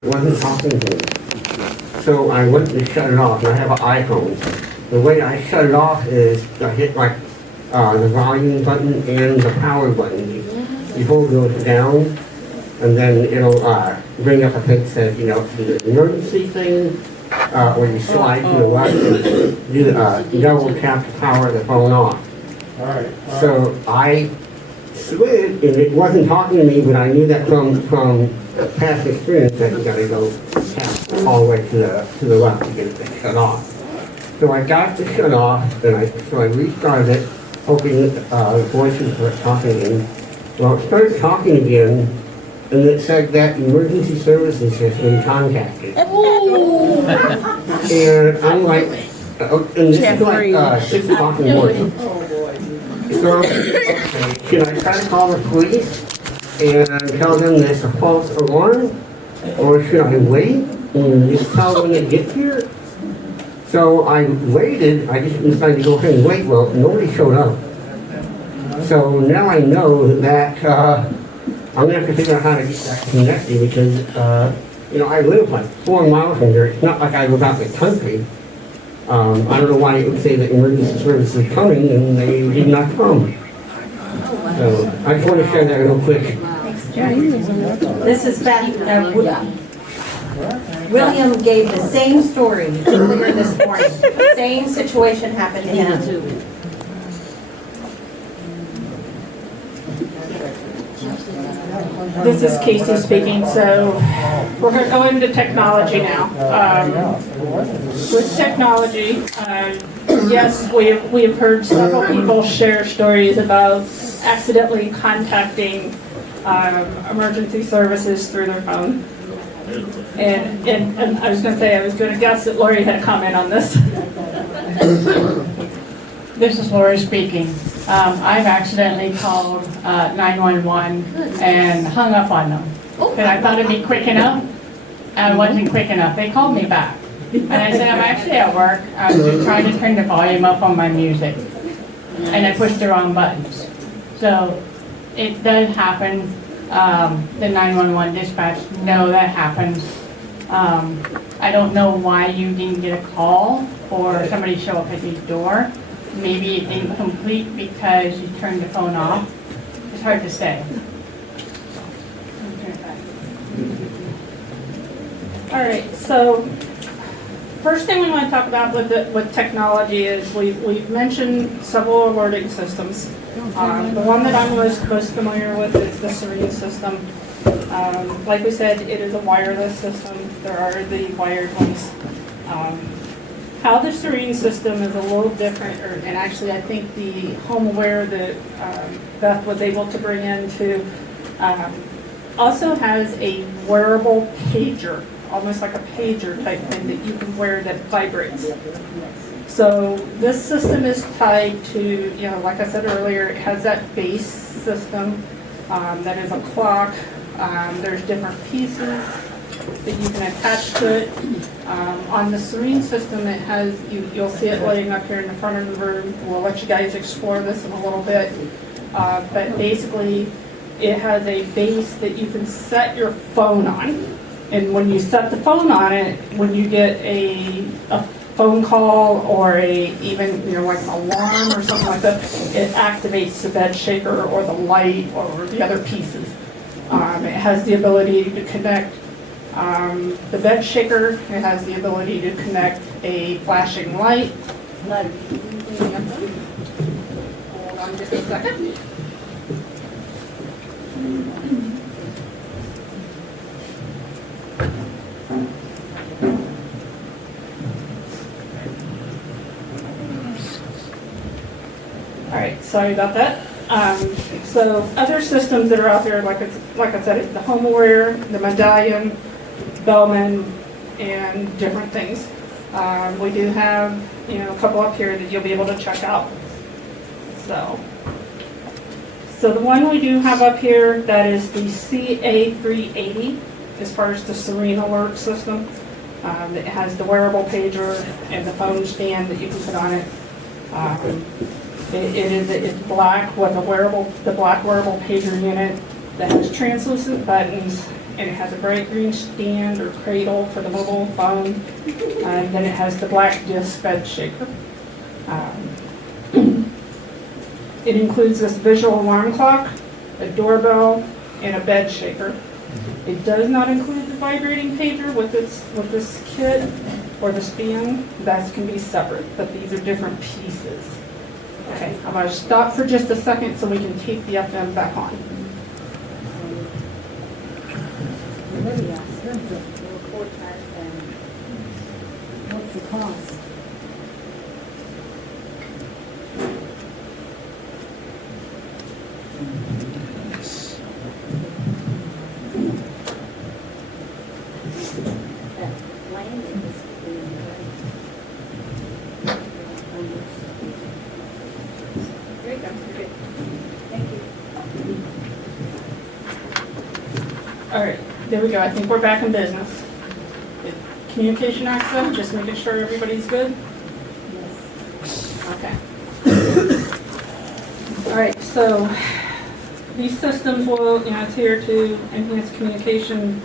It wasn't talking to me. So I went to shut it off, and I have an iPhone. The way I shut it off is I hit like the volume button and the power button. You hold those down, and then it'll bring up a thing that says, the emergency thing, where you slide to the left and do double tap to power the phone off. All right. So I slid, and it wasn't talking to me, but I knew that from past experience that you gotta go tap all the way to the left to get it to shut off. So I got it to shut off, and I restarted it, hoping that the voice would start talking again. Well, it started talking again, and it said that emergency services has been contacted. And I'm like, and this is like 6 o'clock in the morning. So, okay, should I try to call the police and tell them it's a false alarm? Or should I wait and just tell them when it gets here? So I waited, I just decided to go ahead and wait. Well, nobody showed up. So now I know that I'm going to have to figure out how to get that connected because, I live like 4 miles from here. It's not like I live out in the country. I don't know why it would say that emergency service is coming and they did not come. So I just want to share that real quick. This is Beth. William gave the same story earlier this morning. Same situation happened to him. This is Casey speaking. So we're going to go into technology now. With technology, yes, we have heard several people share stories about accidentally contacting emergency services through their phone. And I was going to guess that Lori had a comment on this. This is Lori speaking. I've accidentally called 911 and hung up on them. Because I thought it'd be quick enough. And it wasn't quick enough. They called me back. And I said, I'm actually at work. I was just trying to turn the volume up on my music. And I pushed the wrong buttons. So it does happen. The 911 dispatch know that happens. I don't know why you didn't get a call or somebody show up at your door. Maybe it didn't complete because you turned the phone off. It's hard to say. All right, so first thing we want to talk about with technology is we've mentioned several alerting systems. The one that I'm most familiar with is the Serene system. Like we said, it is a wireless system. There are the wired ones. How the Serene system is a little different, and actually I think the home aware that Beth was able to bring into also has a wearable pager, almost like a pager type thing that you can wear that vibrates. So this system is tied to, like I said earlier, it has that base system that is a clock. There's different pieces that you can attach to it. On the Serene system, it has, you'll see it laying up here in the front of the room. We'll let you guys explore this in a little bit. But basically, it has a base that you can set your phone on. And when you set the phone on it, when you get a phone call or even like an alarm or something like that, it activates the bed shaker or the light or the other pieces. It has the ability to connect the bed shaker. It has the ability to connect a flashing light. Hold on just a second. All right, sorry about that. So other systems that are out there, like I said, it's the home aware, the medallion, Bellman, and different things. We do have, a couple up here that you'll be able to check out. So the one we do have up here, that is the CA380, as far as the Serene alert system. It has the wearable pager and the phone stand that you can put on it. It's black with the black wearable pager unit that has translucent buttons and it has a bright green stand or cradle for the mobile phone. And then it has the black disc bed shaker. It includes this visual alarm clock, a doorbell, and a bed shaker. It does not include the vibrating pager with this kit or the stand. That can be separate, but these are different pieces. Okay, I'm going to stop for just a second so we can keep the FM back on. What's the cost? All right, there we go. I think we're back in business. Communication access, just making sure everybody's good? Okay. All right, so these systems will, adhere to enhanced communication.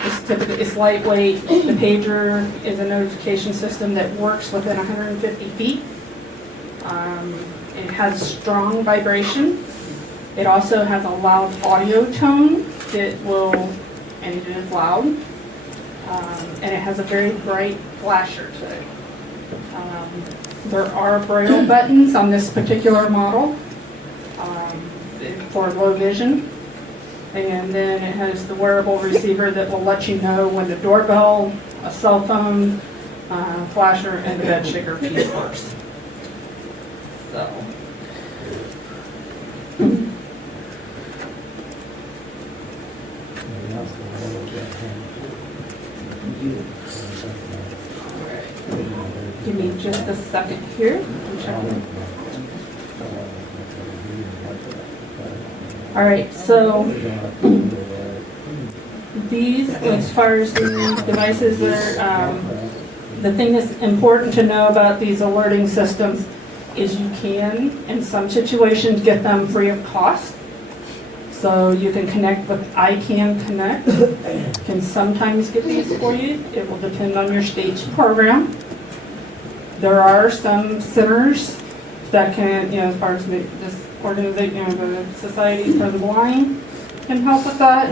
It's lightweight. The pager is a notification system that works within 150 feet. It has strong vibration. It also has a loud audio tone that will, and it is loud. And it has a very bright flasher to it. There are braille buttons on this particular model for low vision. And then it has the wearable receiver that will let you know when the doorbell, a cell phone, flasher, and the bed shaker piece works. So. Give me just a second here. I'm checking. All right, so these, as far as the devices, the thing that's important to know about these alerting systems is you can, in some situations, get them free of cost. So you can connect with iCan Connect, can sometimes get these for you. It will depend on your state's program. There are some centers that can, as far as this organization, the Society for the Blind can help with that.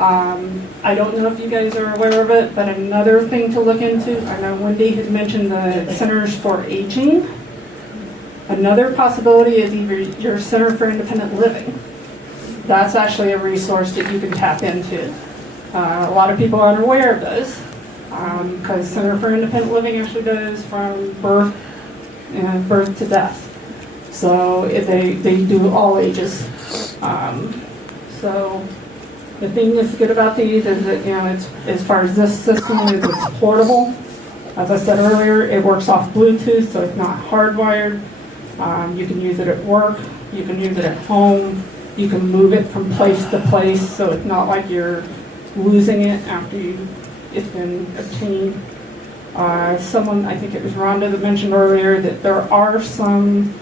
I don't know if you guys are aware of it, but another thing to look into, I know Wendy had mentioned the Centers for Aging. Another possibility is either your Center for Independent Living. That's actually a resource that you can tap into. A lot of people aren't aware of this because Center for Independent Living actually goes from birth to death. So they do all ages. So the thing that's good about these is that, it's, as far as this system is, it's portable. As I said earlier, it works off Bluetooth, so it's not hardwired. You can use it at work. You can use it at home. You can move it from place to place, so it's not like you're losing it after it's been obtained. Someone, I think it was Rhonda that mentioned earlier, that there are some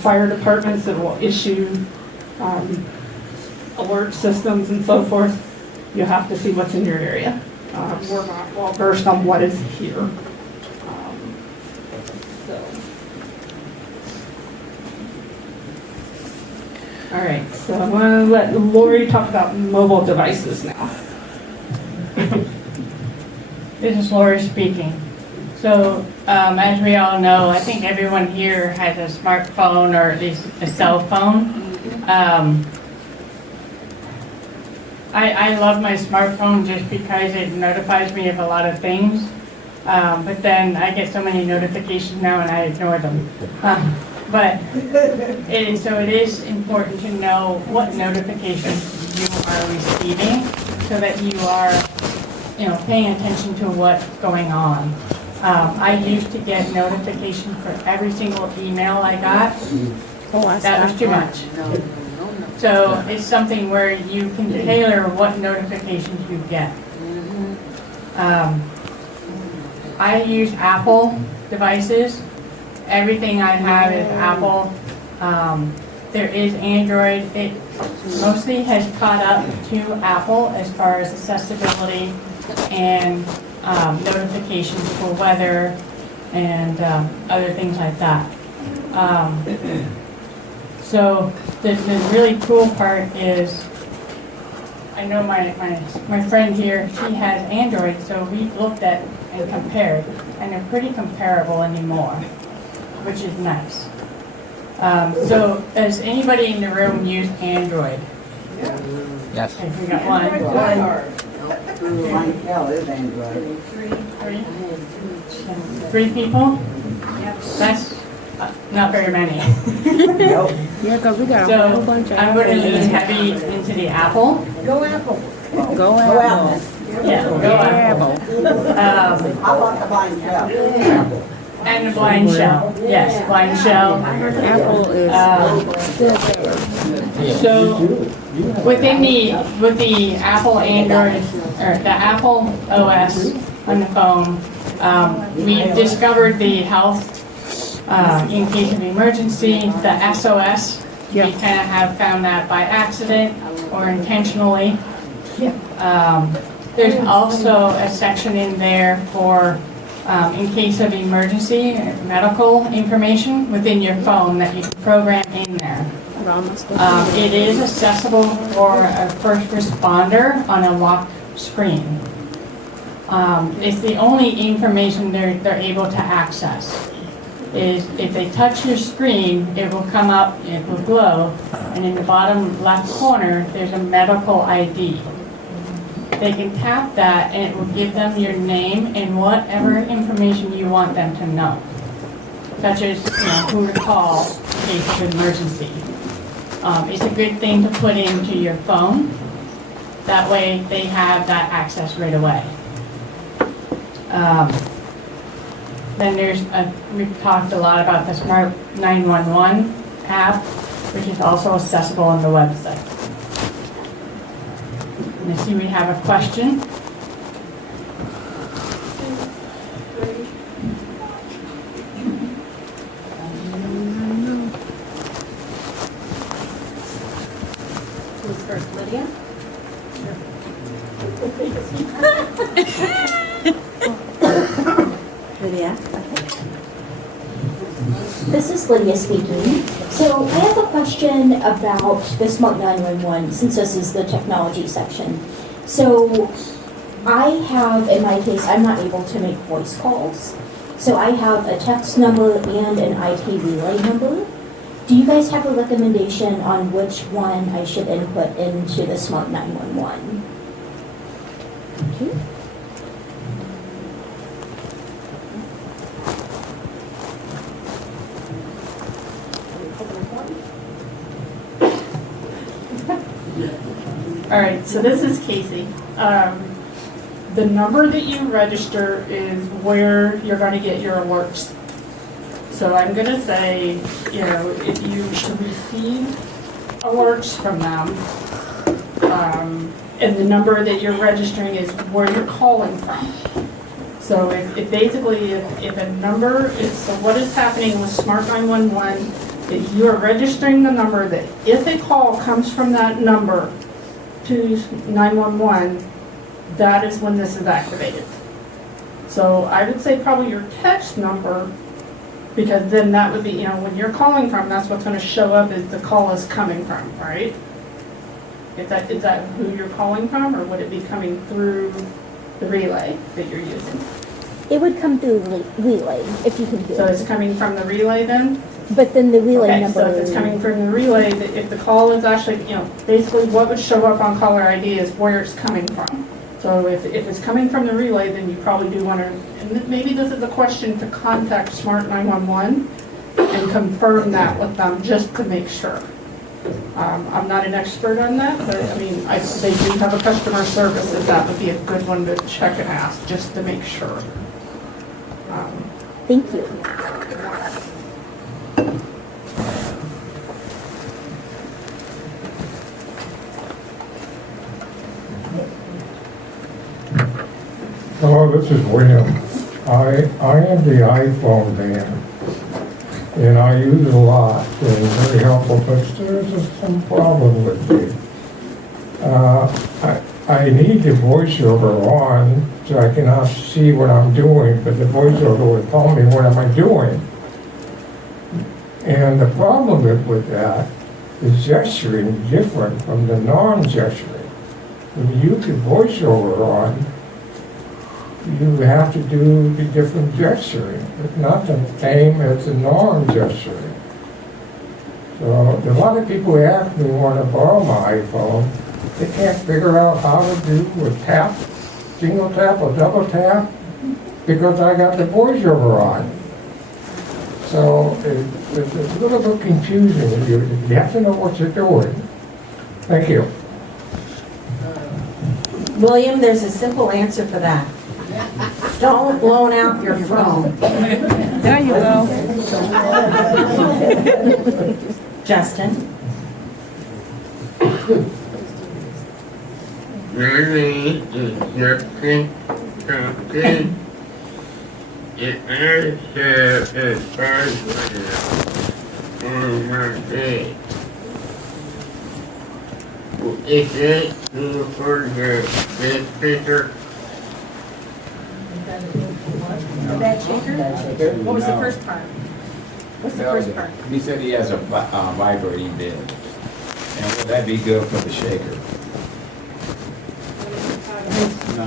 fire departments that will issue alert systems and so forth. You have to see what's in your area. We're not well versed on what is here. All right, so I'm going to let Lori talk about mobile devices now. This is Lori speaking. So, as we all know, I think everyone here has a smartphone or at least a cell phone. I love my smartphone just because it notifies me of a lot of things. But then I get so many notifications now and I ignore them. But it is important to know what notifications you are receiving so that you are, paying attention to what's going on. I used to get notification for every single email I got. That was too much. So it's something where you can tailor what notifications you get. I use Apple devices. Everything I have is Apple. there is Android. It mostly has caught up to Apple as far as accessibility and notifications for weather and other things like that. So the really cool part is, I know my friend here, she has Android, so we looked at and compared, and they're pretty comparable anymore, which is nice. So does anybody in the room use Android? Yes. Okay, we got one. Hell is Android. Three people? That's not very many. Nope. Yeah, because we got a So whole bunch of. I'm going to lean heavy into the Apple. Go Apple. Go Go out. Apple. Yeah, go Apple. I like the blind shell. And the blind shell. Yes, blind shell. Apple is still there. So with the Apple Android or the Apple OS on the phone, we discovered the health in case of emergency, the SOS. Yeah. We kind of have found that by accident or intentionally. There's also a section in there for in case of emergency, medical information within your phone that you can program in there. It is accessible for a first responder on a locked screen. It's the only information they're able to access. Is if they touch your screen, it will come up, it will glow, and in the bottom left corner, there's a medical ID. They can tap that and it will give them your name and whatever information you want them to know, such as who to call in case of emergency. It's a good thing to put into your phone. That way they have that access right away. Then we've talked a lot about the Smart 911 app, which is also accessible on the website. And I see we have a question. Who's first, Lydia? Lydia? This is Lydia speaking. So I have a question about the Smart 911, since this is the technology section. So I have, in my case, I'm not able to make voice calls. So I have a text number and an IT relay number. Do you guys have a recommendation on which one I should input into the Smart 911? Okay. All right, so this is Casey. The number that you register is where you're going to get your alerts. So I'm going to say, if you receive alerts from them, and the number that you're registering is where you're calling from. So if basically, if a number is, so what is happening with Smart 911 is you are registering the number that if a call comes from that number to 911, that is when this is activated. So I would say probably your text number, because then that would be, when you're calling from, that's what's going to show up is the call is coming from, right? Is that who you're calling from, or would it be coming through the relay that you're using? It would come through relay, if you can do So it. it's coming from the relay then? But then the relay Okay, number. so if it's coming from the relay, if the call is actually, basically what would show up on caller ID is where it's coming from. So if it's coming from the relay, then you probably do want to, and maybe this is a question to contact Smart 911 and confirm that with them just to make sure. I'm not an expert on that, but I mean, they do have a customer service, and that would be a good one to check and ask just to make sure. Thank you. Hello, this is William. I am the iPhone man. and I use it a lot, and very helpful, but there's just some problem with it. I need the voiceover on so I can see what I'm doing, but the voiceover will tell me what am I doing. And the problem with that is gesturing is different from the non-gesturing. When you use the voiceover on, you have to do the different gesturing. It's not the same as the non-gesturing. So a lot of people ask me when I borrow my iPhone, they can't figure out how to do a tap, single tap or double tap, because I got the voiceover on. So it's a little bit confusing. You have to know what you're doing. Thank you. William, there's a simple answer for that. Don't loan out your phone. There you go. Justin? Really, something. It is on my face. Is it for the big picture? The bed shaker? What was the first part? What's the first part? He said he has a vibrating bed. And would that be good for the shaker? No.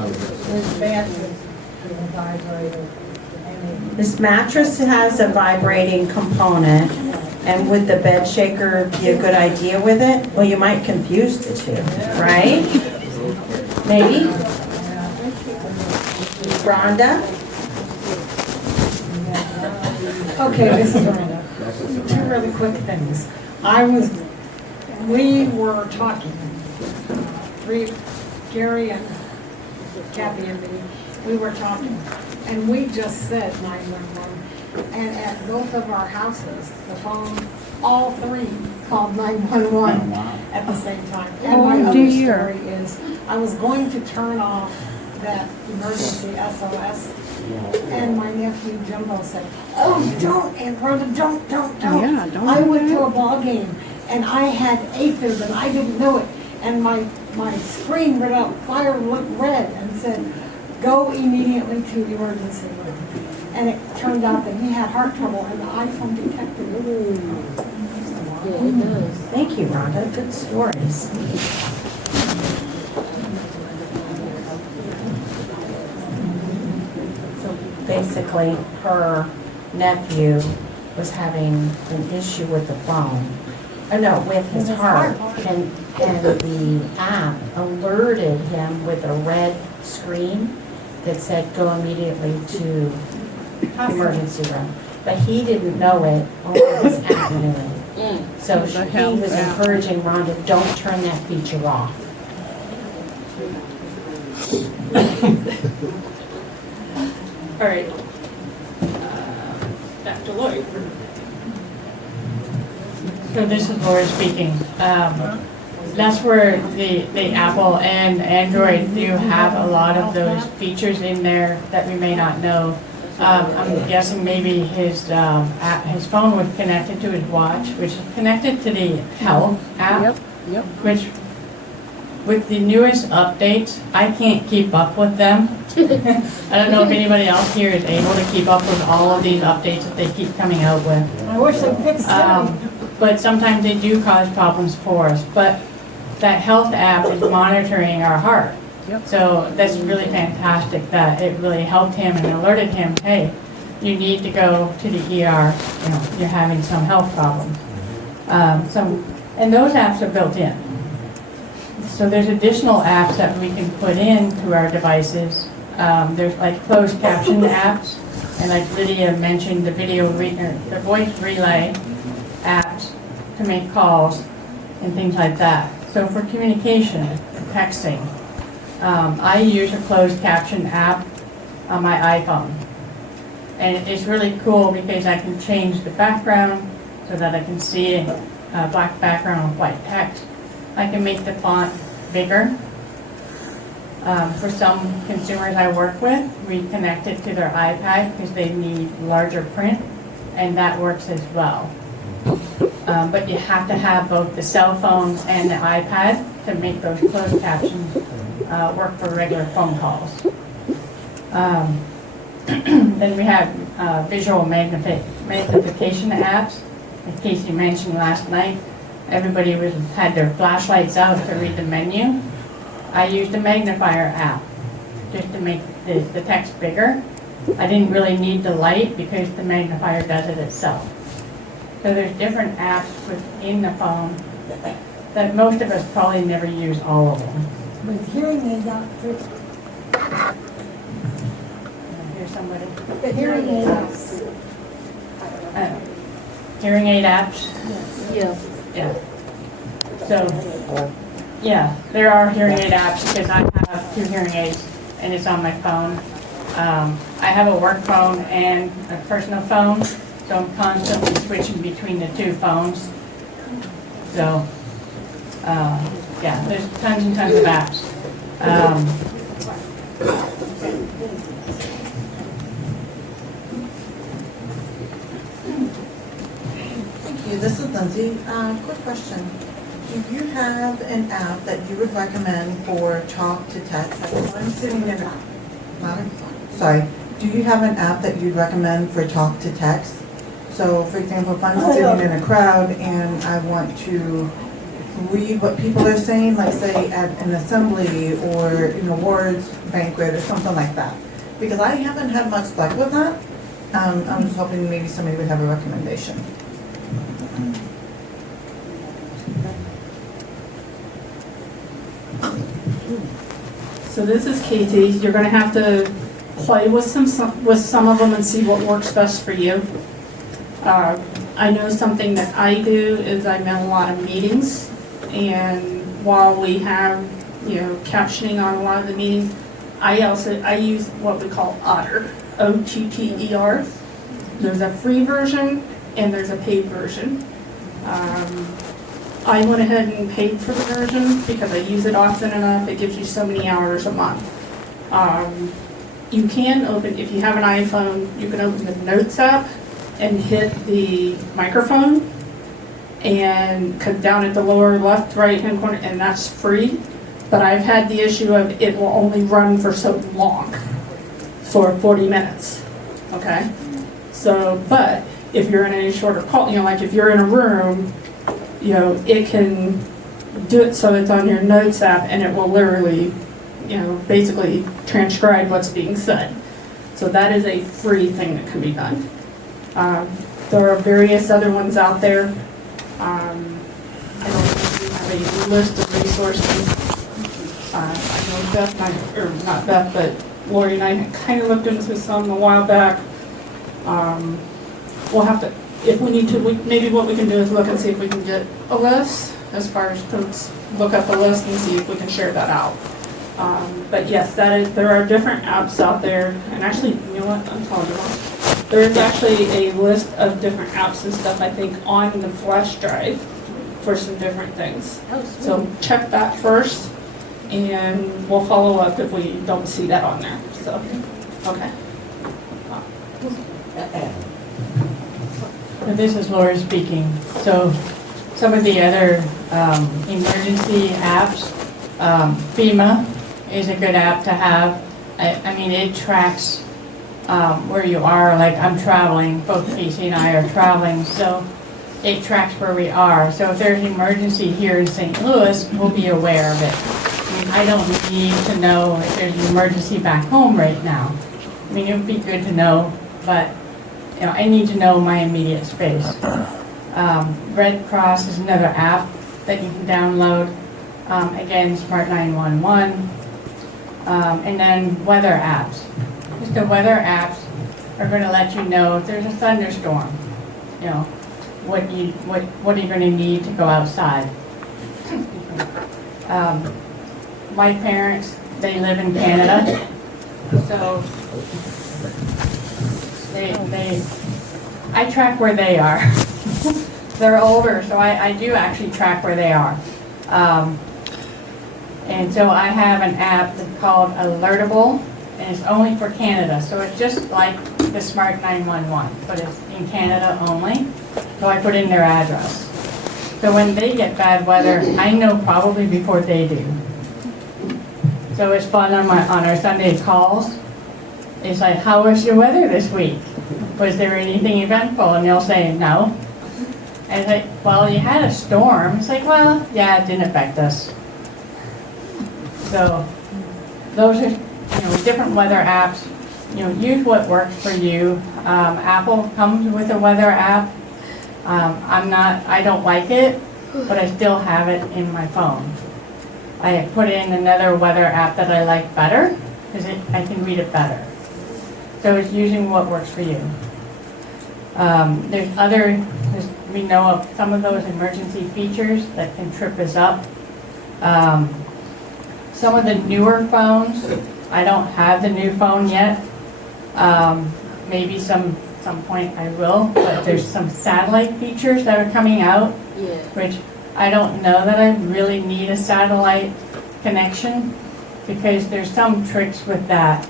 This mattress has a vibrating component, and would the bed shaker be a good idea with it? Well, you might confuse the two, right? Maybe? Rhonda? Okay, this is Rhonda. Two really quick things. We were talking, Gary and Kathy and me, we were talking, and we just said 911. And at both of our houses, the phone, all three called 911 at the same time. And my Oh, other dear. story is, I was going to turn off that emergency SOS, and my nephew Jumbo said, "Oh, don't, and Rhonda, don't." Yeah, don't I do went to that. a ball game, and I had AFib, and I didn't know it, and my screen lit up, fire looked red, and said, "Go immediately to emergency room." And it turned out that he had heart trouble, and the iPhone detected it. Thank you, Rhonda. Good stories. So basically, her nephew was having an issue with the phone. Oh, no, with his heart. And the app alerted him with a red screen that said, "Go immediately to emergency room." But he didn't know it, only this app knew it. So The he health was app. encouraging Rhonda, don't turn that feature off. All right. Dr. Lloyd. So this is Laura speaking. That's where the Apple and Android do have a lot of those features in there that we may not know. I'm guessing maybe his phone was connected to his watch, which is connected to the health app, Yep. which with the newest updates, I can't keep up with them. I don't know if anybody else here is able to keep up with all of these updates that they keep coming out with. I wish they fixed that. But sometimes they do cause problems for us. But that health app is monitoring our heart. Yep. So that's really fantastic that it really helped him and alerted him, hey, you need to go to the ER, you're having some health problems. And those apps are built in. So there's additional apps that we can put into our devices. There's like closed caption apps, and like Lydia mentioned, the the voice relay apps to make calls and things like that. So for communication, texting, I use a closed caption app on my iPhone. And it's really cool because I can change the background so that I can see a black background with white text. I can make the font bigger. For some consumers I work with, we connect it to their iPad because they need larger print. and that works as well. But you have to have both the cell phones and the iPad to make those closed captions work for regular phone calls. Then we have visual magnification apps. As Casey mentioned last night, everybody had their flashlights out to read the menu. I used the magnifier app just to make the text bigger. I didn't really need the light because the magnifier does it itself. So there's different apps within the phone that most of us probably never use all of them. With hearing aids out, Here's somebody. the hearing aids. Hearing aid apps. Yeah. Yeah. So, yeah, there are hearing aid apps because I have 2 hearing aids and it's on my phone. I have a work phone and a personal phone, so I'm constantly switching between the 2 phones. So, yeah, there's tons and tons of apps. Thank you. This is Lindsay. Quick question. Do you have an app that you would recommend for talk to text? Like if I'm sitting in a, sorry. Do you have an app that you'd recommend for talk to text? So, for example, if I'm sitting in a crowd and I want to read what people are saying, like say at an assembly or an awards banquet or something like that. Because I haven't had much luck with that. I'm just hoping maybe somebody would have a recommendation. So this is Katie. You're going to have to play with some of them and see what works best for you. I know something that I do is I'm in a lot of meetings, and while we have, captioning on a lot of the meetings, I use what we call Otter, O-T-T-E-R. There's a free version and there's a paid version. I went ahead and paid for the version because I use it often enough. It gives you so many hours a month. You can open, if you have an iPhone, you can open the Notes app and hit the microphone, and down at the lower left right hand corner, and that's free. But I've had the issue of it will only run for so long, for 40 minutes. Okay? So, but if you're in a shorter call, like if you're in a room, it can do it so it's on your Notes app, and it will literally, basically transcribe what's being said. So that is a free thing that can be done. There are various other ones out there. I don't know if you have a list of resources. I know Beth, or not Beth, but Lori and I kind of looked into some a while back. We'll have to, if we need to, maybe what we can do is look and see if we can get a list as far as folks look up a list and see if we can share that out. But yes, there are different apps out there, and actually, you know what, I'm telling you what. There is actually a list of different apps and stuff, I think, on the flash drive for some different things. So check that first, and we'll follow up if we don't see that on there. So, okay. This is Lori speaking. So some of the other emergency apps, FEMA is a good app to have. I mean, it tracks where you are. Like I'm traveling, both Casey and I are traveling, so it tracks where we are. So if there's an emergency here in St. Louis, we'll be aware of it. I mean, I don't need to know if there's an emergency back home right now. I mean, it would be good to know, but I need to know my immediate space. Red Cross is another app that you can download. Again, Smart 911. And then weather apps. Just the weather apps are going to let you know if there's a thunderstorm. What are you going to need to go outside. My parents, they live in Canada, so I track where they are. They're older, so I do actually track where they are. And so I have an app that's called Alertable, and it's only for Canada, so it's just like the Smart 911, but it's in Canada only. So I put in their address. So when they get bad weather, I know probably before they do. So it's fun on our Sunday calls. It's like, how was your weather this week? Was there anything eventful? And they'll say no. And it's like, well, you had a storm. It's like, well, yeah, it didn't affect us. So those are, different weather apps. Use what works for you. Apple comes with a weather app. I don't like it, but I still have it in my phone. I put in another weather app that I like better because I can read it better. So it's using what works for you. We know of some of those emergency features that can trip us up. Some of the newer phones, I don't have the new phone yet. Maybe some point I will, but there's some satellite features that are coming out, which I don't know that I really need a satellite connection because there's some tricks with that.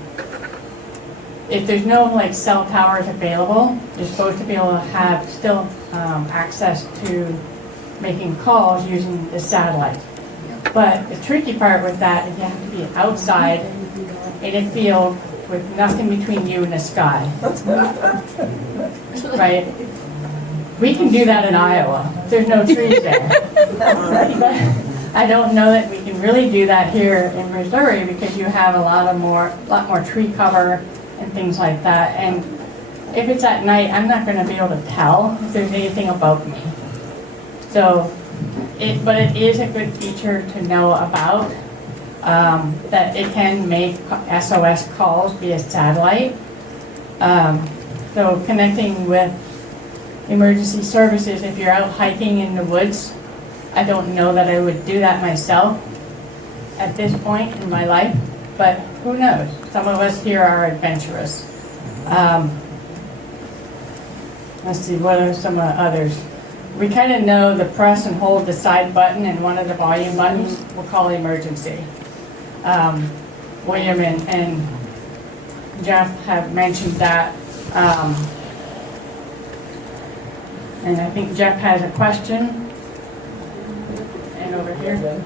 If there's no cell towers available, you're supposed to be able to have still access to making calls using the satellite. But the tricky part with that is you have to be outside in a field with nothing between you and the sky. Right? We can do that in Iowa. There's no trees there. But I don't know that we can really do that here in Missouri because you have a lot more tree cover and things like that. And if it's at night, I'm not going to be able to tell if there's anything above me. So, but it is a good feature to know about, that it can make SOS calls via satellite. So connecting with emergency services, if you're out hiking in the woods, I don't know that I would do that myself at this point in my life, but who knows? Some of us here are adventurous. Let's see, what are some others? We kind of know the press and hold the side button and one of the volume buttons we'll call emergency. William and Jeff have mentioned that. And I think Jeff has a question. And over here.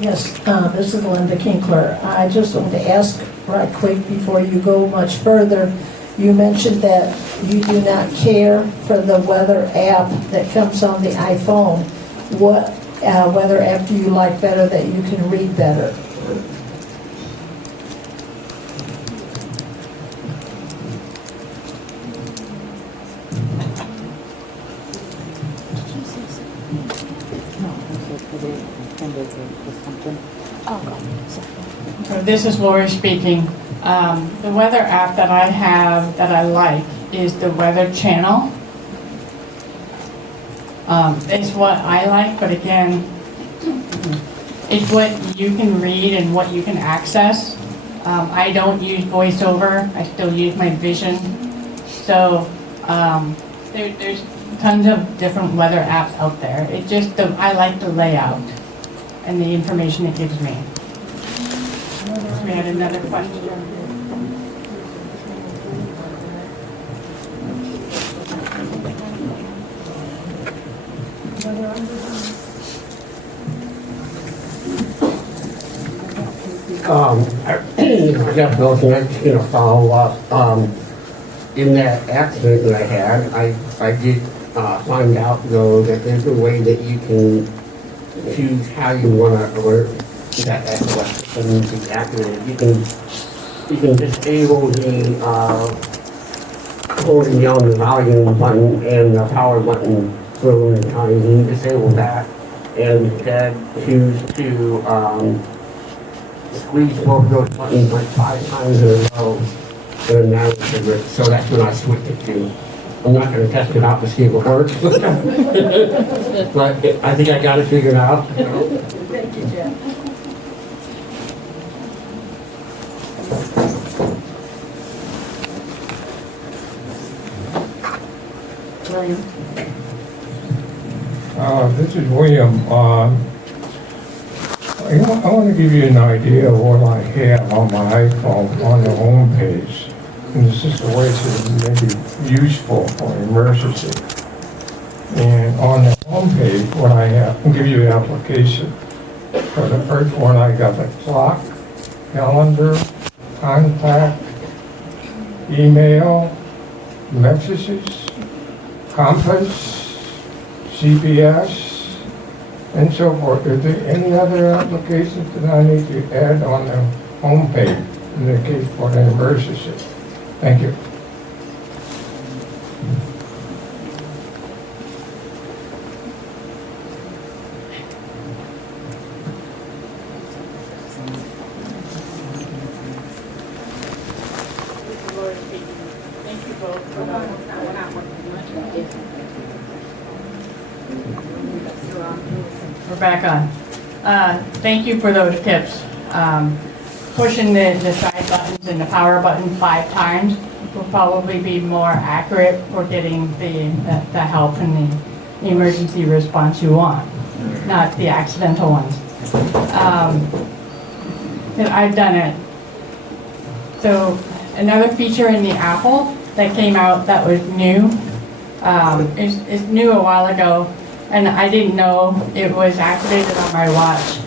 Yes, this is Linda Kinkler. I just want to ask right quick before you go much further. You mentioned that you do not care for the weather app that comes on the iPhone. What weather app do you like better that you can read better? So this is Lori speaking. The weather app that I have that I like is the Weather Channel. It's what I like, but again, it's what you can read and what you can access. I don't use VoiceOver. I still use my Vision. So there's tons of different weather apps out there. It just I like the layout and the information it gives me. We had another question. Jeff Wilson, I'm just gonna follow up. In that accident that I had, I did find out though that there's a way that you can choose how you wanna alert that SOS system to be activated. You can disable the holding down the volume button and the power button for a limited time. You can disable that and instead choose to squeeze both of those buttons like 5 times in a row and now it's a grip. So that's when I switched it to. I'm not going to test it out to see if it works, but I think I got it figured out. Thank you, Jeff. William. This is William. I want to give you an idea of what I have on my iPhone on the home page. And this is the way it's maybe useful for emergency. And on the home page, what I have, I'll give you the application. For the first one, I got the clock, calendar, contact, email, messages, compass, CPS, and so forth. Is there any other applications that I need to add on the home page in the case for an emergency? Thank you. Thank you both for We're back on. Thank you for those tips. Pushing the side buttons and the power button 5 times will probably be more accurate for getting the help and the emergency response you want, not the accidental ones. And I've done it. So another feature in the Apple that came out that was new, is new a while ago, and I didn't know it was activated on my watch.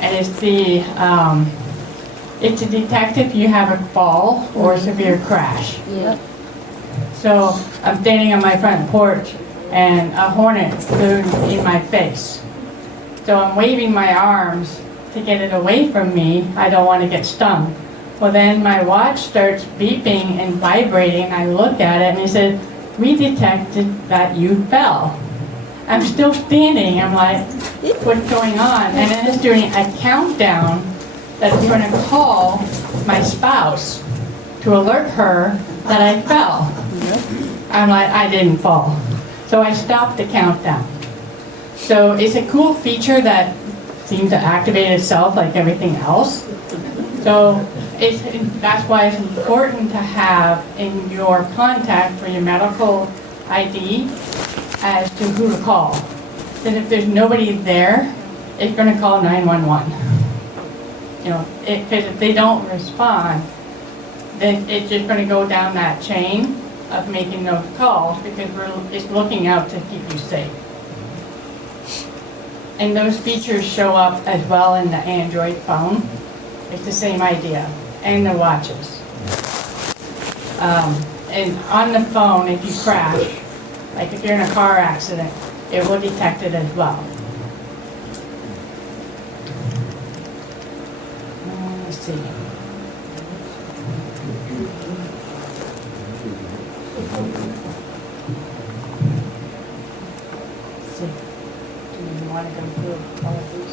And it's to detect if you have a fall or a severe crash. Yep. So I'm standing on my front porch and a hornet flew in my face. So I'm waving my arms to get it away from me. I don't want to get stung. Well, then my watch starts beeping and vibrating. I look at it and it said, "We detected that you fell." I'm still standing. I'm like, what's going on? And then it's doing a countdown that I'm going to call my spouse to alert her that I fell. I'm like, I didn't fall. So I stopped the countdown. So it's a cool feature that seems to activate itself like everything else. So that's why it's important to have in your contact for your medical ID as to who to call. Then if there's nobody there, it's going to call 911. You know, because if they don't respond, then it's just going to go down that chain of making those calls because it's looking out to keep you safe. And those features show up as well in the Android phone. It's the same idea, and the watches. And on the phone, if you crash, like if you're in a car accident, it will detect it as well. Let's see. Let's see. Do you want to go through all of these?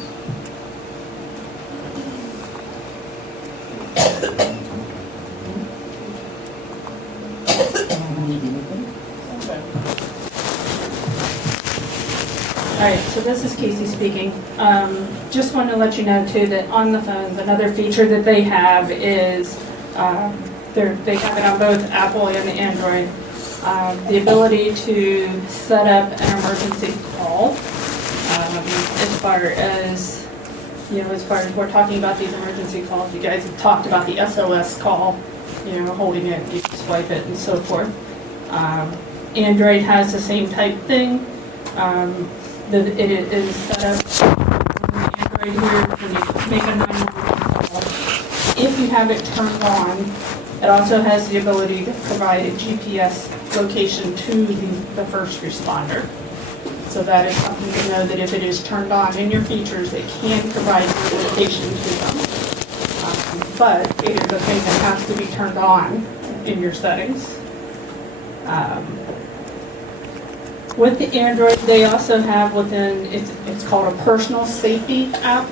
All right, so this is Casey speaking. Just want to let you know too that on the phones, another feature that they have is they have it on both Apple and Android. The ability to set up an emergency call. As far as we're talking about these emergency calls, you guys have talked about the SOS call. Holding it, you can swipe it, and so forth. Android has the same type thing. That it is set up on Android here when you make a 911 call. If you have it turned on, it also has the ability to provide a GPS location to the first responder. So that is something to know, that if it is turned on in your features, it can provide your location to them. But it is a thing that has to be turned on in your settings. With the Android, they also have within, it's called a personal safety app.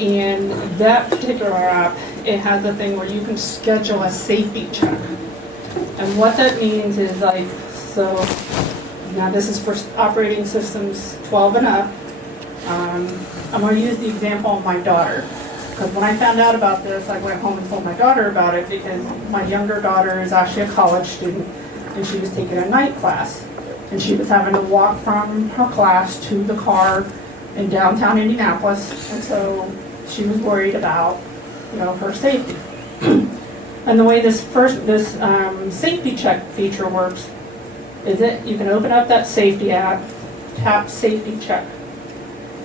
And that particular app, it has a thing where you can schedule a safety check. And what that means is so now this is for operating systems 12 and up. I'm going to use the example of my daughter. Because when I found out about this, I went home and told my daughter about it because my younger daughter is actually a college student and she was taking a night class. and she was having to walk from her class to the car in downtown Indianapolis, and so she was worried about, her safety. And the way this safety check feature works is that you can open up that safety app, tap safety check,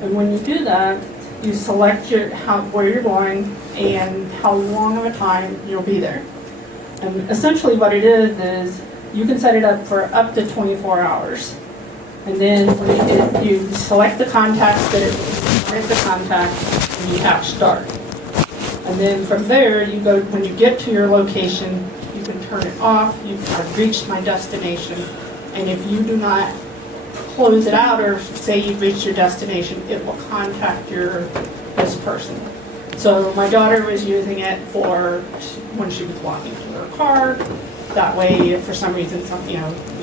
and when you do that, you select where you're going and how long of a time you'll be there. And essentially what it is you can set it up for up to 24 hours. And then when you select the contacts that you wanted to contact, and you tap start. And then from there, when you get to your location, you can turn it off. I've reached my destination. And if you do not close it out or say you've reached your destination, it will contact this person. So my daughter was using it for when she was walking to her car. That way, if for some reason,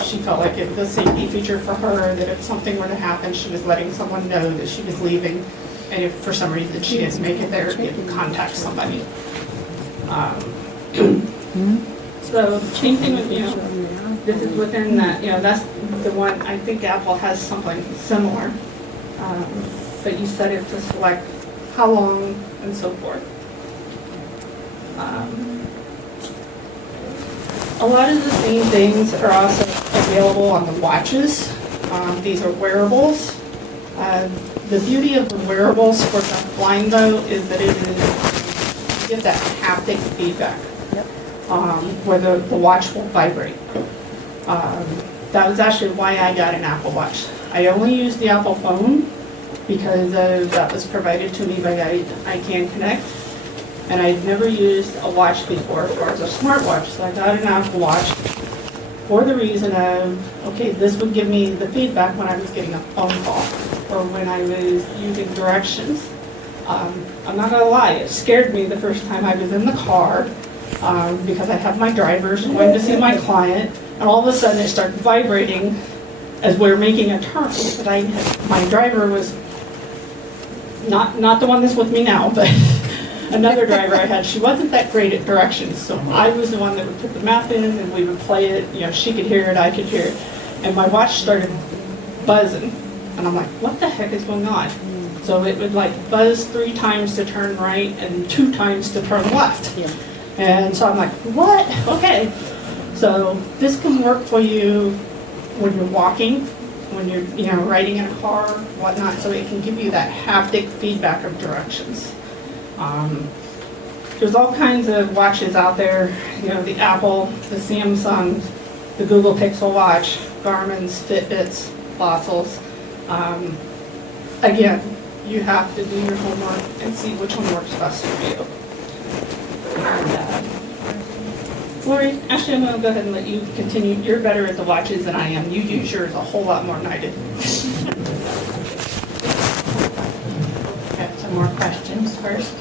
she felt like it was a safety feature for her, that if something were to happen, she was letting someone know that she was leaving. And if for some reason she didn't make it there, it would contact somebody. So same thing with, this is within that, that's the one, I think Apple has something similar. But you set it to select how long and so forth. A lot of the same things are also available on the watches. These are wearables. The beauty of the wearables for the blind though is that you get that haptic feedback. Where the watch will vibrate. That was actually why I got an Apple Watch. I only used the Apple phone because that was provided to me by iCan Connect. And I'd never used a watch before as far as a smartwatch. So I got an Apple Watch for the reason of, okay, this would give me the feedback when I was getting a phone call or when I was using directions. I'm not gonna lie, it scared me the first time I was in the car because I have my drivers going to see my client, and all of a sudden it started vibrating as we were making a turn. But my driver was not the one that's with me now, but another driver I had. She wasn't that great at directions, so I was the one that would put the map in and we would play it. She could hear it, I could hear it, and my watch started buzzing, and I'm like, what the heck is going on? So it would buzz 3 times to turn right and 2 times to turn left. And so I'm like, what? Okay. So this can work for you when you're walking, when you're riding in a car, whatnot, so it can give you that haptic feedback of directions. There's all kinds of watches out there, the Apple, the Samsung, the Google Pixel Watch, Garmin's, Fitbits, Fossils. Again, you have to do your homework and see which one works best for you. Lori, actually, I'm going to go ahead and let you continue. You're better at the watches than I am. You use yours a whole lot more than I did. Got some more questions first.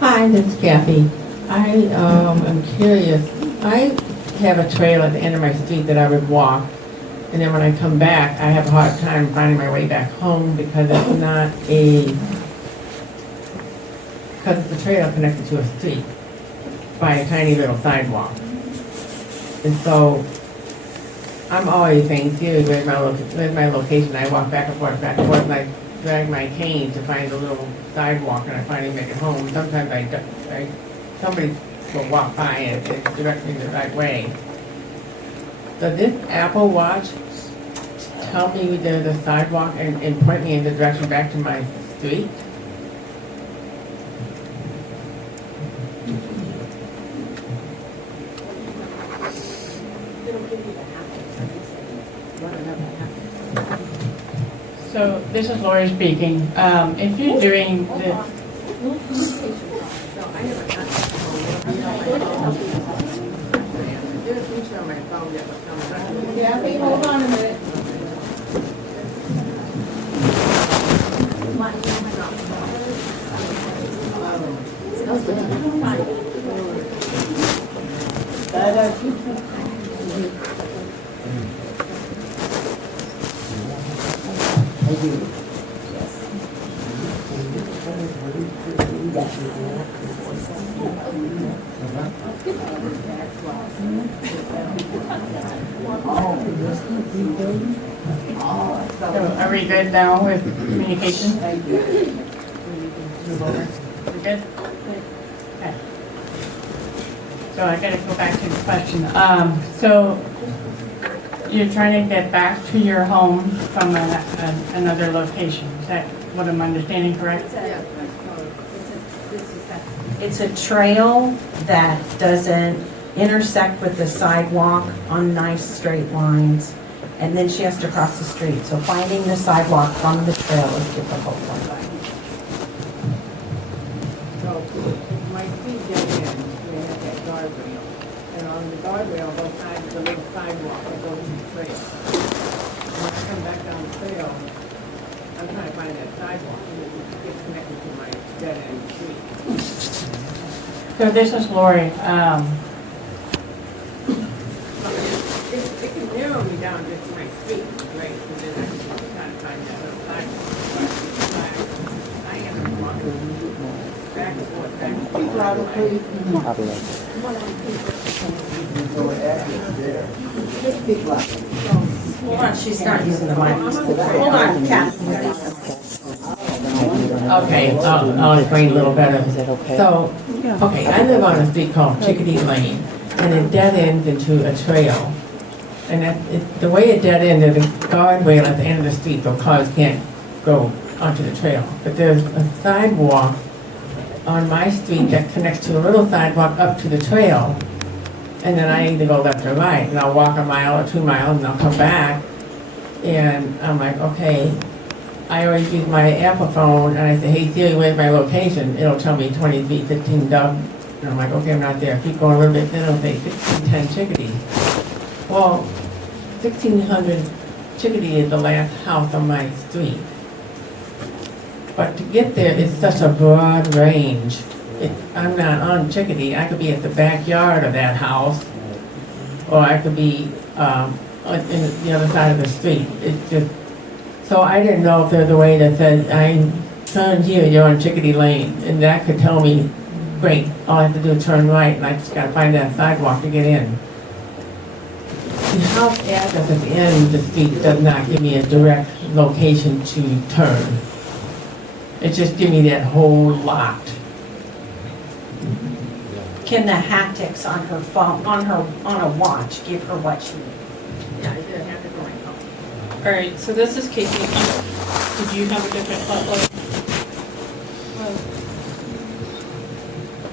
Hi, this is Kathy. I am curious. I have a trail at the end of my street that I would walk, and then when I come back, I have a hard time finding my way back home because it's not because it's a trail connected to a street by a tiny little sidewalk. And so I'm always saying, too, where's my location? I walk back and forth, and I drag my cane to find a little sidewalk, and I finally make it home. Sometimes somebody will walk by and direct me the right way. Does this Apple Watch tell me there's a sidewalk and point me in the direction back to my street? So this is Lori speaking. If you're doing the Kathy, hold on a minute. So are we good now with communication? Move over. We good? Okay. So I gotta go back to the question. So you're trying to get back to your home from another location. Is that what I'm understanding correct? It's a trail that doesn't intersect with the sidewalk on nice straight lines, and then she has to cross the street. So finding the sidewalk from the trail is difficult. So my feet get in, we have that guardrail. And on the guardrail, both sides is a little sidewalk that goes to the trail. When I come back down the trail, I'm trying to find that sidewalk and it gets connected to my dead end street. So this is Lori. It can narrow me down just to my feet, right? And then I can kind of find that little sidewalk. But I am walking back and forth, back and forth. Hold on, she's not using the mic. Hold on, Kathy. Okay, I'll explain a little better. So, okay, I live on a street called Chickadee Lane, and it dead ends into a trail. And the way it dead ends, there's a guardrail at the end of the street so cars can't go onto the trail. But there's a sidewalk on my street that connects to a little sidewalk up to the trail. And then I either go left or right, and I'll walk a mile or 2 miles, and I'll come back. And I'm like, okay, I always use my Apple phone, and I say, hey Siri, where's my location? It'll tell me 20 feet, 15 Dub. And I'm like, okay, I'm not there. Keep going a little bit, then it'll say 1610 Chickadee. Well, 1600 Chickadee is the last house on my street. But to get there, it's such a broad range. I'm not on Chickadee. I could be at the backyard of that house, or I could be in the other side of the street. It's just, so I didn't know if there's a way that said, I turn here, you're on Chickadee Lane, and that could tell me, great, all I have to do is turn right, and I just gotta find that sidewalk to get in. The house address at the end of the street does not give me a direct location to turn. It just gives me that whole lot. Can the haptics on her phone, on a watch, give her what she needs? Yeah, I did have to go my phone. All right, so this is Casey. Did you have a different thought, Lori?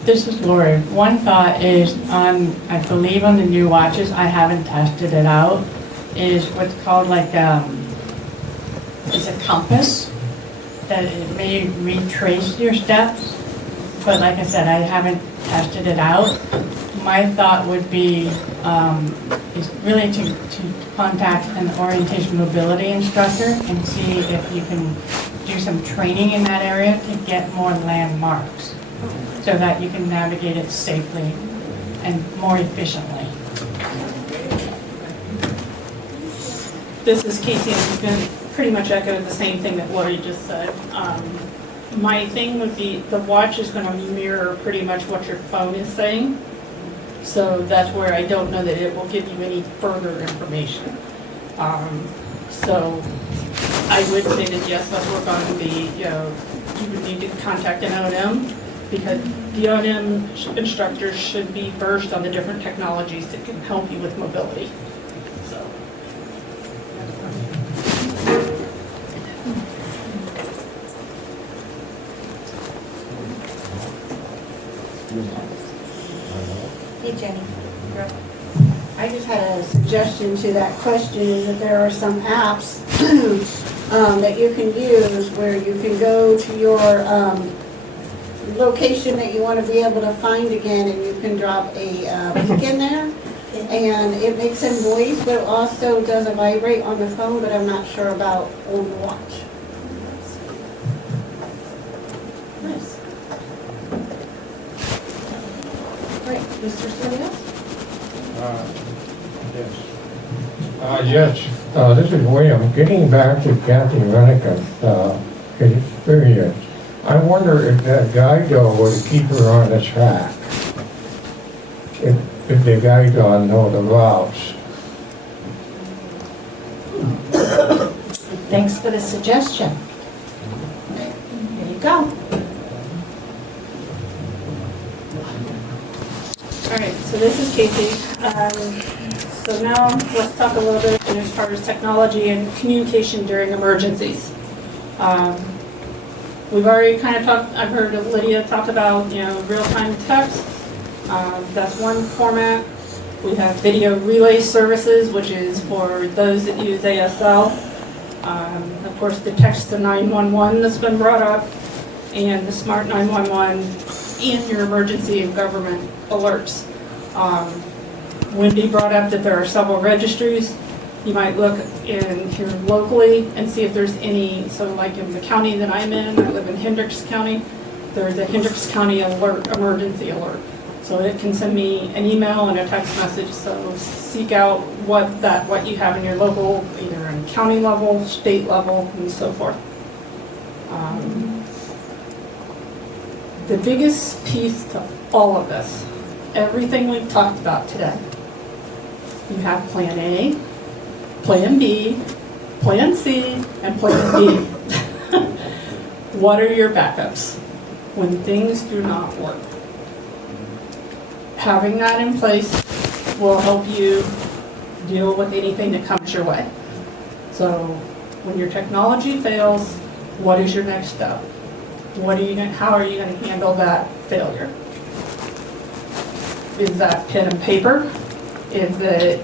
This is Lori. One thought is on, I believe on the new watches, I haven't tested it out, is what's called like, is a compass that it may retrace your steps. But like I said, I haven't tested it out. My thought would be, is really to contact an orientation mobility instructor and see if you can do some training in that area to get more landmarks so that you can navigate it safely and more efficiently. This is Casey, and I'm going to pretty much echo the same thing that Lori just said. My thing would be, the watch is going to mirror pretty much what your phone is saying. So that's where I don't know that it will give you any further information. So I would say that yes, let's work on the, you would need to contact an O&M, because the O&M instructors should be versed on the different technologies that can help you with mobility. So. Hey, Jenny. I just had a suggestion to that question, is that there are some apps that you can use where you can go to your location that you want to be able to find again, and you can drop a beep in there, and it makes a noise, but it also does a vibrate on the phone, but I'm not sure about on the watch. Nice. Great. Is there somebody else? Yes, this is William. Getting back to Kathy Renick's experience, I wonder if that guide dog would keep her on the track. if the guy don't know the routes. Thanks for the suggestion. There you go. All right, so this is Casey. So now let's talk a little bit as far as technology and communication during emergencies. We've already kind of talked, I've heard Lydia talk about, real-time text. That's one format. We have video relay services, which is for those that use ASL. Of course, the text to 911 that's been brought up, and the smart 911 and your emergency and government alerts. Wendy brought up that there are several registries. You might look in here locally and see if there's any, so like in the county that I'm in, I live in Hendricks County, there's a Hendricks County alert, emergency alert. So it can send me an email and a text message, so seek out what you have in your local, either in county level, state level, and so forth. The biggest piece to all of this, everything we've talked about today, you have plan A, plan B, plan C, and plan D. What are your backups when things do not work? Having that in place will help you deal with anything that comes your way. So when your technology fails, what is your next step? How are you going to handle that failure? Is that pen and paper? Is it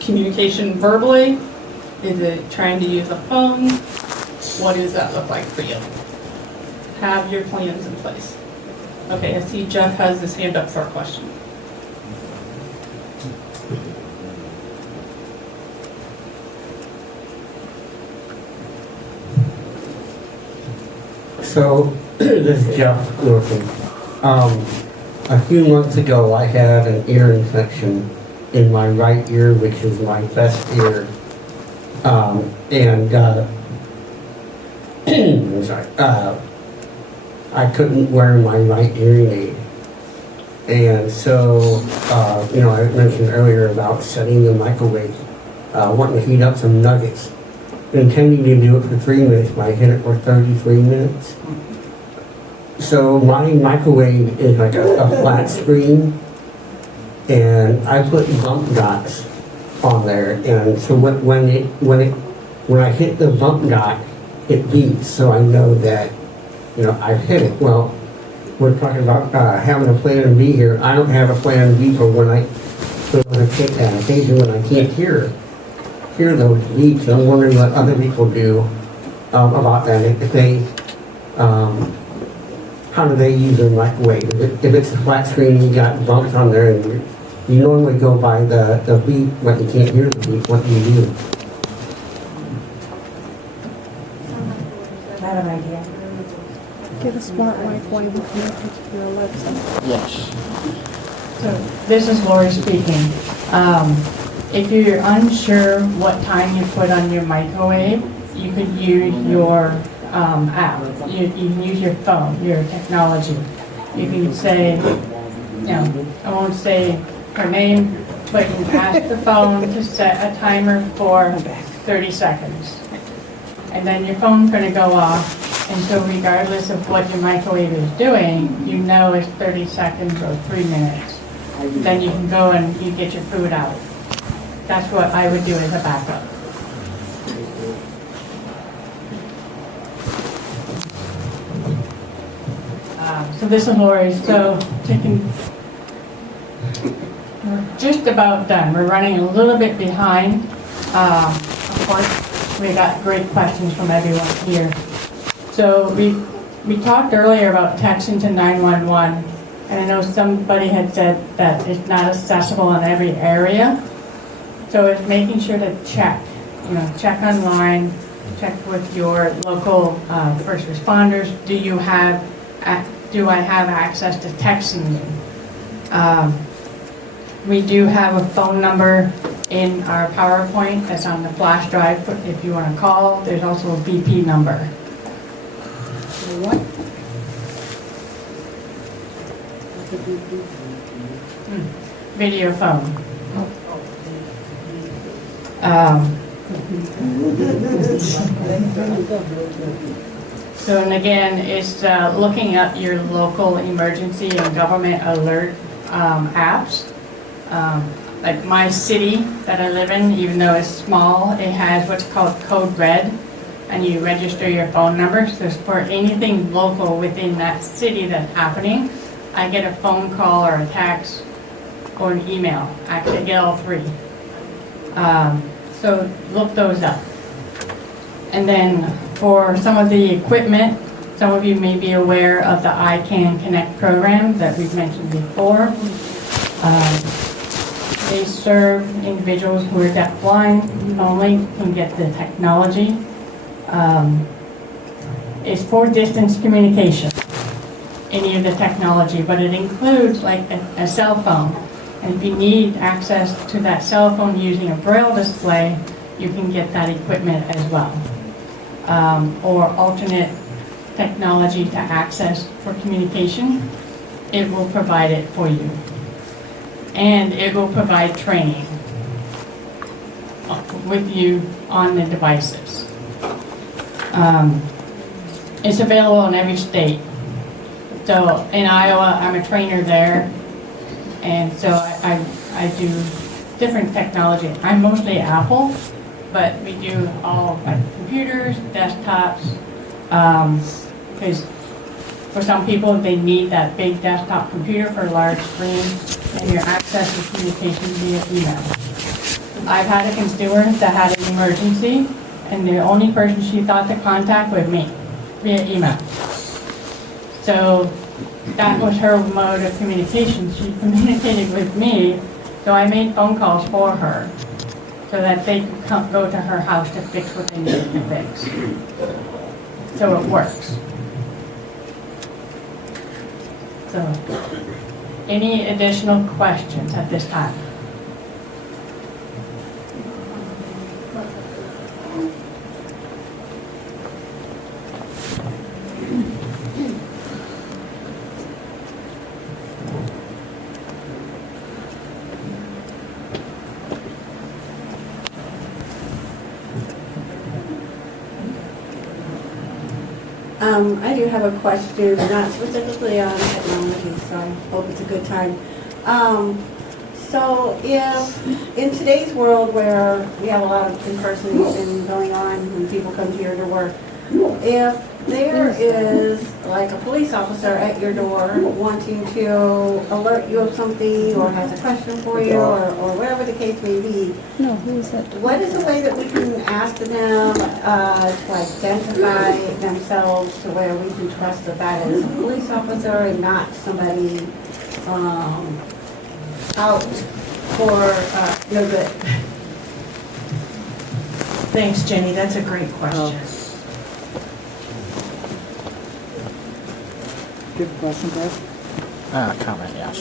communication verbally? Is it trying to use a phone? What does that look like for you? Have your plans in place. Okay, I see Jeff has his hand up for a question. So, this is Jeff Wilson. A few months ago, I had an ear infection in my right ear, which is my best ear. I'm sorry, I couldn't wear my right hearing aid. And so, I mentioned earlier about setting the microwave, wanting to heat up some nuggets. Intending to do it for 3 minutes, but I hit it for 33 minutes. So my microwave is like a flat screen, and I put bump dots on there, and so when I hit the bump dot, it beeps, so I know that I've hit it. Well, we're talking about having a plan B here. I don't have a plan B for when I take that occasion when I can't hear those beeps. I'm wondering what other people do about that. If they how do they use their microwave? If it's a flat screen, you got bumps on there, and you normally go by the beep, but you can't hear the beep. What do you do? I have an idea. Get a smart microwave and connect it to your Alexa. Yes. So this is Lori speaking. If you're unsure what time you put on your microwave, you could use your app. You can use your phone, your technology. You can say, I won't say her name, but you can ask the phone to set a timer for 30 seconds. And then your phone's going to go off, and so regardless of what your microwave is doing, it's 30 seconds or 3 minutes. Then you can go and you get your food out. That's what I would do as a backup. So this is Lori. So we're just about done. We're running a little bit behind. Of course, we got great questions from everyone here. So we talked earlier about texting to 911, and I know somebody had said that it's not accessible in every area. So it's making sure to check online, check with your local first responders. Do I have access to texting you? We do have a phone number in our PowerPoint that's on the flash drive if you want to call. There's also a VP number. What? Video phone. Um, So, and again, it's looking up your local emergency and government alert apps. Like my city that I live in, even though it's small, it has what's called Code Red, and you register your phone number. So for anything local within that city that's happening, I get a phone call or a text or an email. Actually, I get all three. So look those up. And then for some of the equipment, some of you may be aware of the ICANN Connect program that we've mentioned before. They serve individuals who are deaf-blind only, can get the technology. It's for distance communication, any of the technology, but it includes like a cell phone. And if you need access to that cell phone using a braille display, you can get that equipment as well. Or alternate technology to access for communication, it will provide it for you. And it will provide training with you on the devices. It's available in every state. So in Iowa, I'm a trainer there, and so I do different technology. I'm mostly Apple, but we do all like computers, desktops, because for some people they need that big desktop computer for a large screen, and your access and communication via email. I've had a constituent that had an emergency, and the only person she thought to contact was me via email. So that was her mode of communication. She communicated with me, so I made phone calls for her so that they could go to her house to fix what they needed to fix. So it works. So, any additional questions at this time? I do have a question, not specifically on technology, so I hope it's a good time. So if, in today's world where we have a lot of impersonation going on when people come here to work, if there is like a police officer at your door wanting to alert you of something or has a question for you or whatever the case may be, No, who is that? what is a way that we can ask them to identify themselves to where we can trust that that is a police officer and not somebody out for no good? Thanks, Jenny, that's a great question. Do you have a question, Brad? Comment, yes.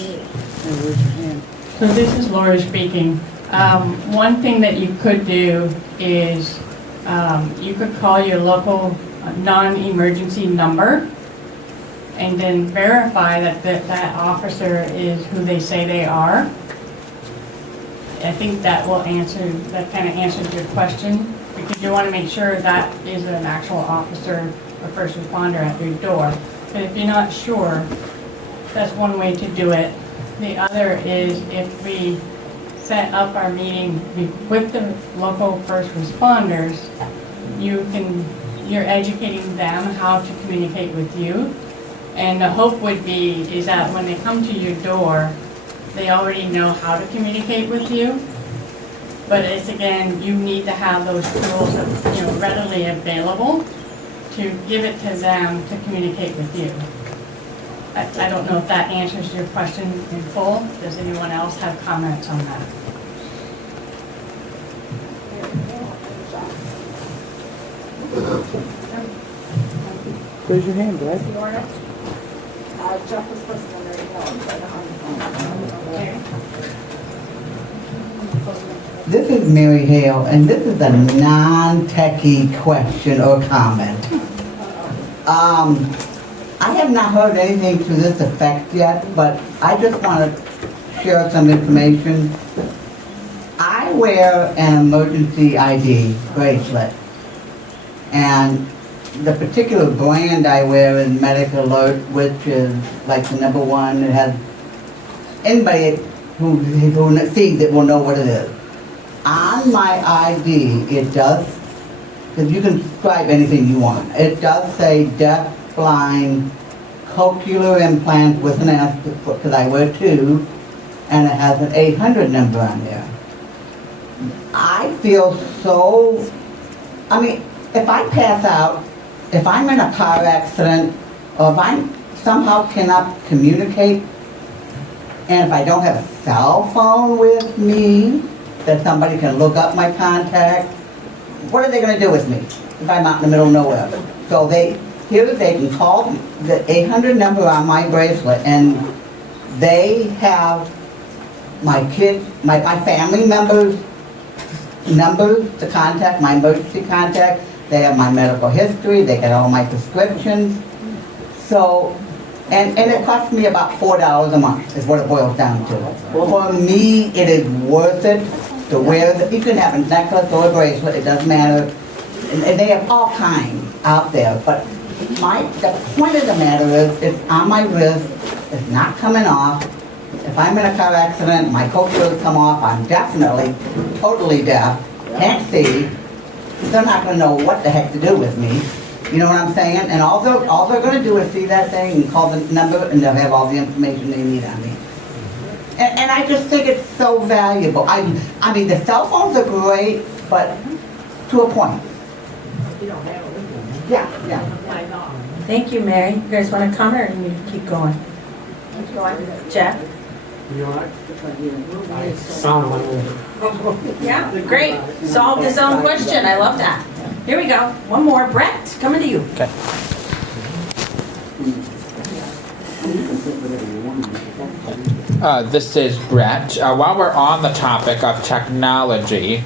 And raise your hand. So this is Lori speaking. One thing that you could do is you could call your local non-emergency number and then verify that that officer is who they say they are. I think that will answer, that kind of answers your question, because you want to make sure that is an actual officer or first responder at your door. But if you're not sure, that's one way to do it. The other is if we set up our meeting with the local first responders, you're educating them how to communicate with you. And the hope would be is that when they come to your door, they already know how to communicate with you. But it's again, you need to have those tools, readily available to give it to them to communicate with you. I don't know if that answers your question in full. Does anyone else have comments on that? Raise your hand, Brad. Jeff was supposed to already know. This is Mary Hale, and this is a non-techie question or comment. I have not heard anything to this effect yet, but I just want to share some information. I wear an emergency ID bracelet, and the particular brand I wear is Medic Alert, which is like the #1. It has anybody who sees it will know what it is. On my ID, it does, because you can describe anything you want. It does say deaf, blind, cochlear implant with an S, because I wear 2, and it has an 800 number on there. I feel so, I mean, if I pass out, if I'm in a car accident, or if I somehow cannot communicate, and if I don't have a cell phone with me, that somebody can look up my contact, what are they going to do with me if I'm out in the middle of nowhere? So they can call the 800 number on my bracelet, and they have my kids, my family members' numbers to contact, my emergency contact. They have my medical history, they got all my prescriptions. So, and it costs me about $4 a month is what it boils down to. For me, it is worth it to wear, you can have a necklace or a bracelet, it doesn't matter. And they have all kinds out there, but the point of the matter is, it's on my wrist, it's not coming off. If I'm in a car accident, my cochlear come off, I'm definitely totally deaf, can't see. They're not going to know what the heck to do with me. You know what I'm saying? And all they're going to do is see that thing and call the number, and they'll have all the information they need on me. And I just think it's so valuable. I mean, the cell phones are great, but to a point. Yeah. Thank you, Mary. You guys want to comment, or you keep going? Jeff? You know what? I sound my own. Yeah, great. Solved his own question. I love that. Here we go. One more. Brett, coming to you. Okay. This is Brett. While we're on the topic of technology,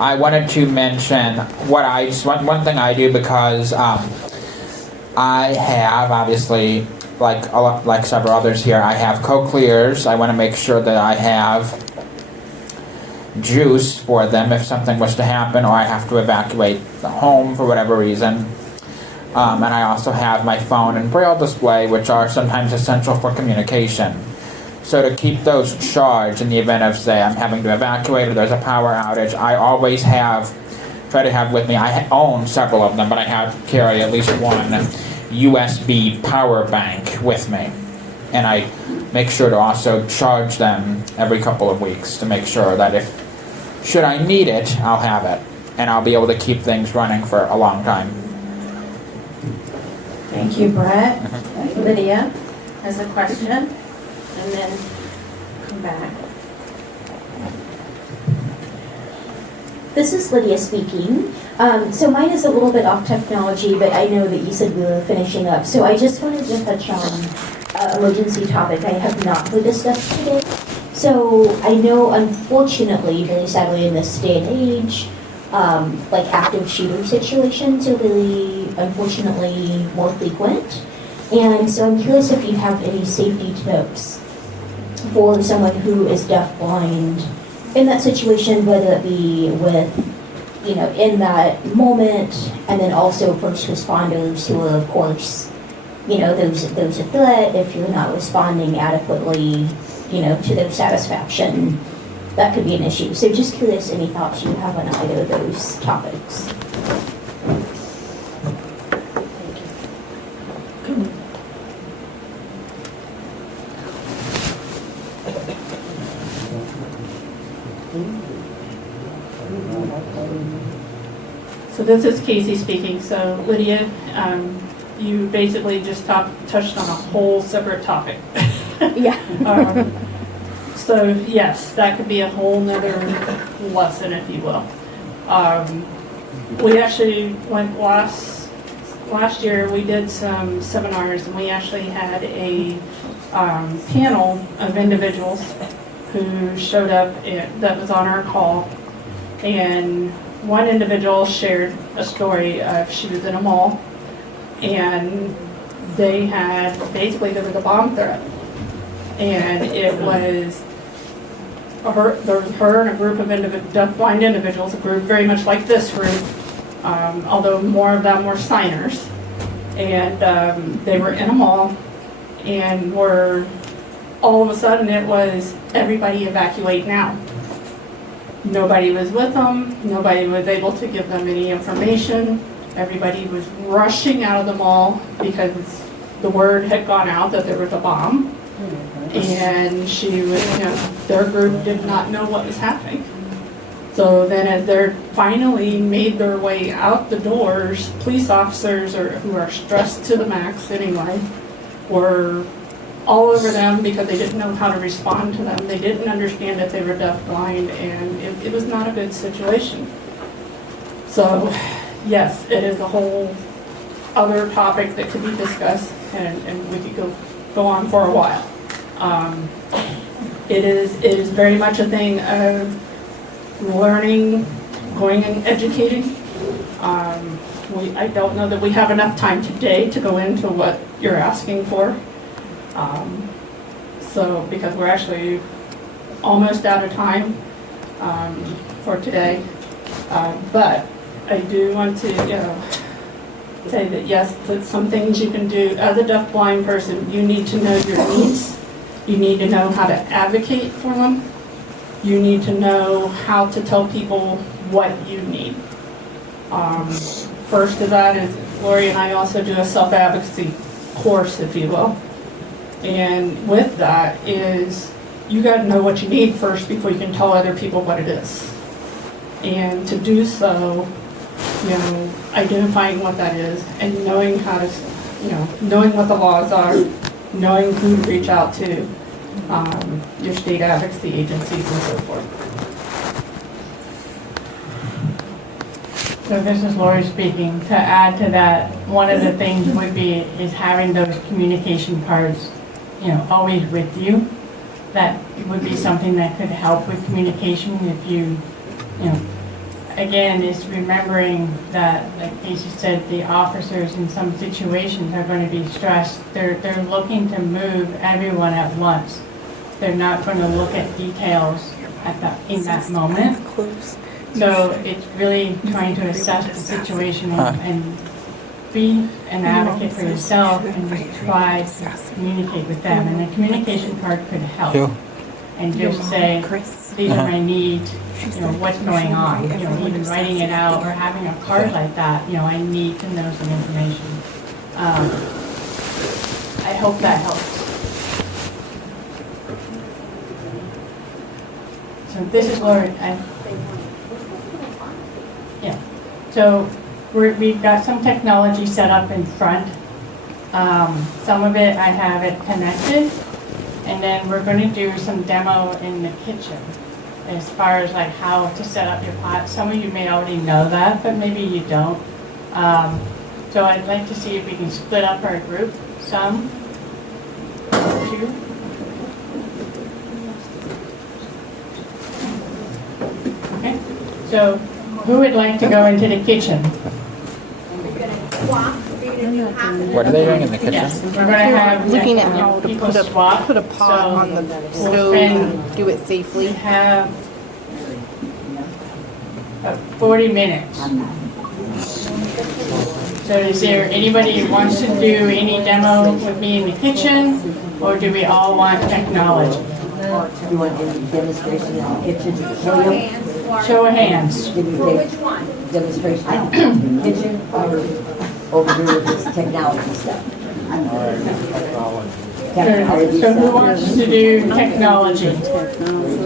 I wanted to mention one thing I do, because I have, obviously, like several others here, I have cochlears. I want to make sure that I have juice for them if something was to happen, or I have to evacuate the home for whatever reason. And I also have my phone and braille display, which are sometimes essential for communication. So to keep those charged in the event of, say, I'm having to evacuate or there's a power outage, I always try to have with me, I own several of them, but I carry at least one USB power bank with me. And I make sure to also charge them every couple of weeks to make sure that should I need it, I'll have it. And I'll be able to keep things running for a long time. Thank you, Brett. Lydia has a question, and then come back. This is Lydia speaking. So mine is a little bit off technology, but I know that you said we were finishing up. So I just wanted to touch on emergency topic I have not heard discussed today. So I know, unfortunately, very sadly in this day and age, like active shooter situations are really, unfortunately, more frequent. And so I'm curious if you have any safety tips for someone who is deafblind in that situation, whether it be with, in that moment, and then also first responders who are, of course, there's a threat if you're not responding adequately, to their satisfaction. That could be an issue. So just curious, any thoughts you have on either of those topics? So this is Casey speaking. So Lydia, you basically just touched on a whole separate topic. Yeah. So yes, that could be a whole nother lesson, if you will. We actually went last year, we did some seminars, and we actually had a panel of individuals who showed up that was on our call. And one individual shared a story of she was in a mall, and there was a bomb threat. And it was there was her and a group of deafblind individuals, a group very much like this group, although more of them were signers. And they were in a mall, and all of a sudden it was everybody evacuate now. Nobody was with them, nobody was able to give them any information. Everybody was rushing out of the mall because the word had gone out that there was a bomb. And their group did not know what was happening. So then as they finally made their way out the doors, police officers who are stressed to the max anyway, were all over them because they didn't know how to respond to them. They didn't understand that they were deafblind, and it was not a good situation. So yes, it is a whole other topic that could be discussed, and we could go on for a while. It is very much a thing of learning, going and educating. I don't know that we have enough time today to go into what you're asking for. Because we're actually almost out of time for today. But I do want to say that yes, that some things you can do as a deafblind person. You need to know your needs. You need to know how to advocate for them. You need to know how to tell people what you need. First of that is Lori and I also do a self-advocacy course, if you will. And with that is you got to know what you need first before you can tell other people what it is. And to do so, identifying what that is and knowing how to, knowing what the laws are, knowing who to reach out to, your state advocacy agencies and so forth. So this is Lori speaking. To add to that, one of the things is having those communication cards, always with you. That would be something that could help with communication if you, again, is remembering that, like Casey said, the officers in some situations are going to be stressed. They're looking to move everyone at once. They're not going to look at details in that moment. So it's really trying to assess the situation and be an advocate for yourself and try to communicate with them. And the communication card could help. And just say, these are my needs, what's going on. Even writing it out or having a card like that, I need to know some information. I hope that helps. So this is Lori. So we've got some technology set up in front. Some of it, I have it connected. And then we're going to do some demo in the kitchen as far as like how to set up your pot. Some of you may already know that, but maybe you don't. So I'd like to see if we can split up our group some. 2. Okay, so who would like to go into the kitchen? What are they doing in the kitchen? Yes, we're going to have Looking at how to people swap. put a pot on the stove and do it safely. We have 40 minutes. So is there anybody who wants to do any demo with me in the kitchen, or do we all want technology? Do you want any demonstration in the kitchen? Show of hands. For which one? Demonstration in the kitchen or over here with this technology stuff? So who wants to do technology?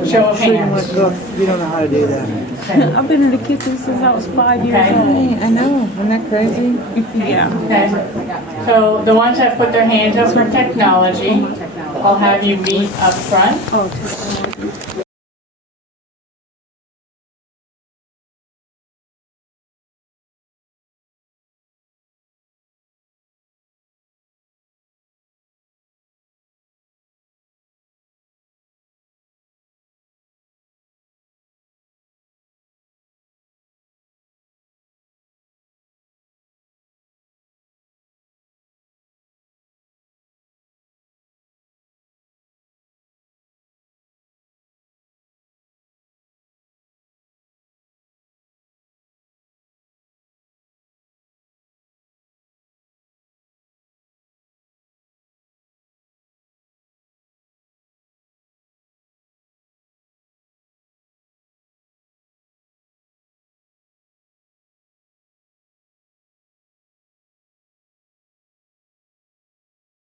Show of hands. You don't know how to do that. I've been in the kitchen since I was 5 years old. I know. Isn't that crazy? Yeah. Okay. So the ones that put their hands up for technology, I'll have you meet up front. Oh,